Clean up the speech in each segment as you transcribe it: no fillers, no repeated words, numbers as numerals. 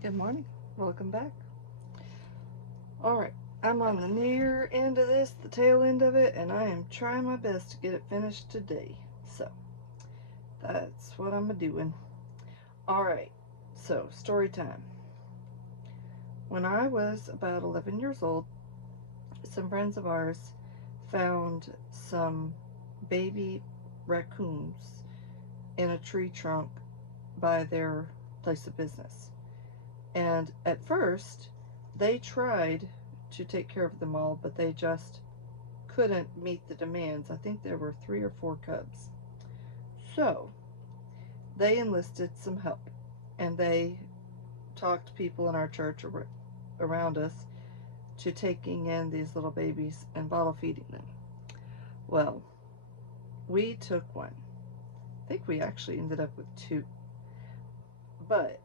Good morning. Welcome back. Alright, I'm on the near end of this, the tail end of it, and I am trying my best to get it finished today. So, that's what I'm doing. Alright, so story time. When I was about 11 years old, some friends of ours found some baby raccoons in a tree trunk by their place of business. And at first, they tried to take care of them all, but they just couldn't meet the demands. I think there were 3 or 4 cubs. So they enlisted some help, and they talked people in our church around us to taking in these little babies and bottle feeding them. Well, we took one. I think we actually ended up with 2. But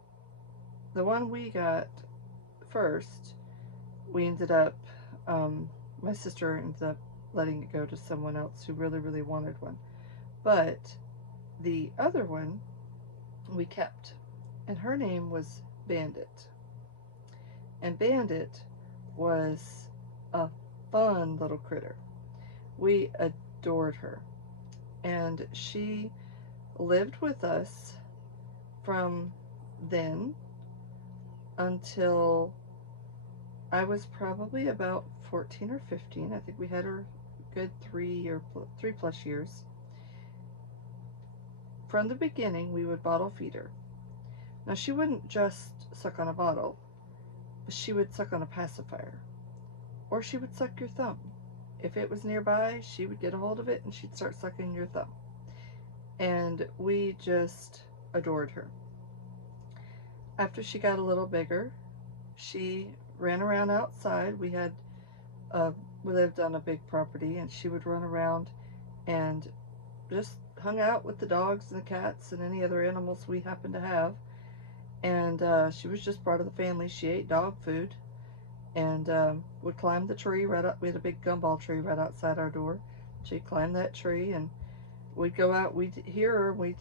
the one we got first, we ended up, my sister ended up letting it go to someone else who really, really wanted one. But the other one we kept, and her name was Bandit. And Bandit was a fun little critter. We adored her. And she lived with us from then until I was probably about 14 or 15. I think we had her good 3+ years. From the beginning, we would bottle feed her. Now, she wouldn't just suck on a bottle, but she would suck on a pacifier, or she would suck your thumb. If it was nearby, she would get a hold of it and she'd start sucking your thumb. And we just adored her. After she got a little bigger, she ran around outside. We lived on a big property, and she would run around and just hung out with the dogs and the cats and any other animals we happened to have. And she was just part of the family. She ate dog food and would climb the tree right up. We had a big gumball tree right outside our door. She'd climb that tree, and we'd go out. We'd hear her. We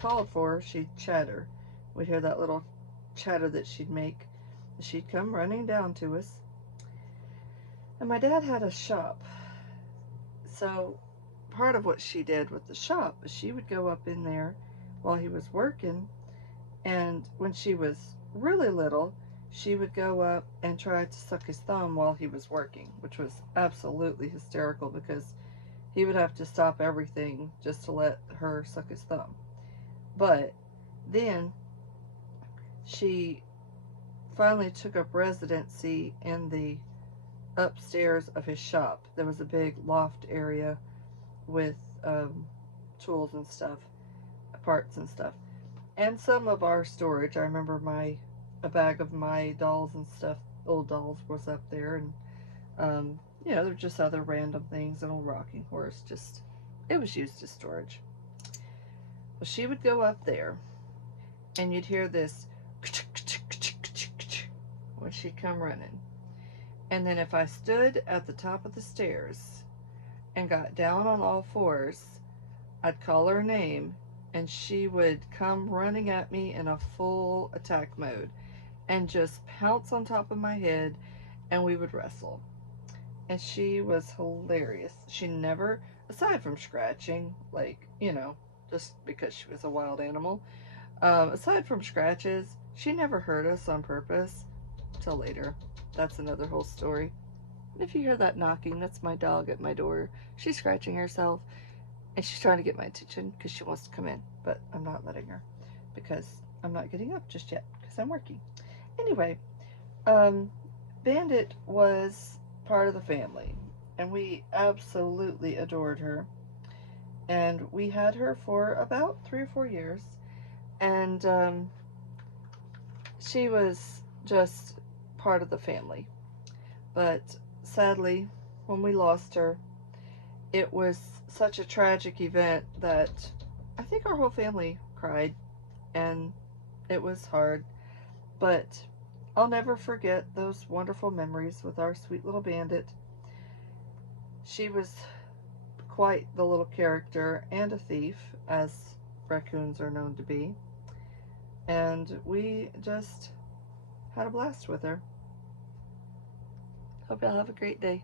called for her. She'd chatter. We'd hear that little chatter that she'd make. She'd come running down to us. And my dad had a shop. So part of what she did with the shop is she would go up in there while he was working, and when she was really little, she would go up and try to suck his thumb while he was working, which was absolutely hysterical because he would have to stop everything just to let her suck his thumb. But then she finally took up residency in the upstairs of his shop. There was a big loft area with tools and stuff, parts and stuff, and some of our storage. I remember a bag of my dolls and stuff, old dolls, was up there, and there were just other random things, an old rocking horse. Just it was used as storage. Well, she would go up there, and you'd hear this when she'd come running. And then if I stood at the top of the stairs and got down on all fours, I'd call her name, and she would come running at me in a full attack mode and just pounce on top of my head, and we would wrestle. And she was hilarious. She never, aside from scratching, just because she was a wild animal, aside from scratches, she never hurt us on purpose till later. That's another whole story. If you hear that knocking, that's my dog at my door. She's scratching herself, and she's trying to get my attention because she wants to come in, but I'm not letting her because I'm not getting up just yet because I'm working. Anyway, Bandit was part of the family, and we absolutely adored her. And we had her for about 3 or 4 years, and she was just part of the family. But sadly, when we lost her, it was such a tragic event that I think our whole family cried, and it was hard. But I'll never forget those wonderful memories with our sweet little Bandit. She was quite the little character and a thief, as raccoons are known to be. And and we just had a blast with her. Hope y'all have a great day.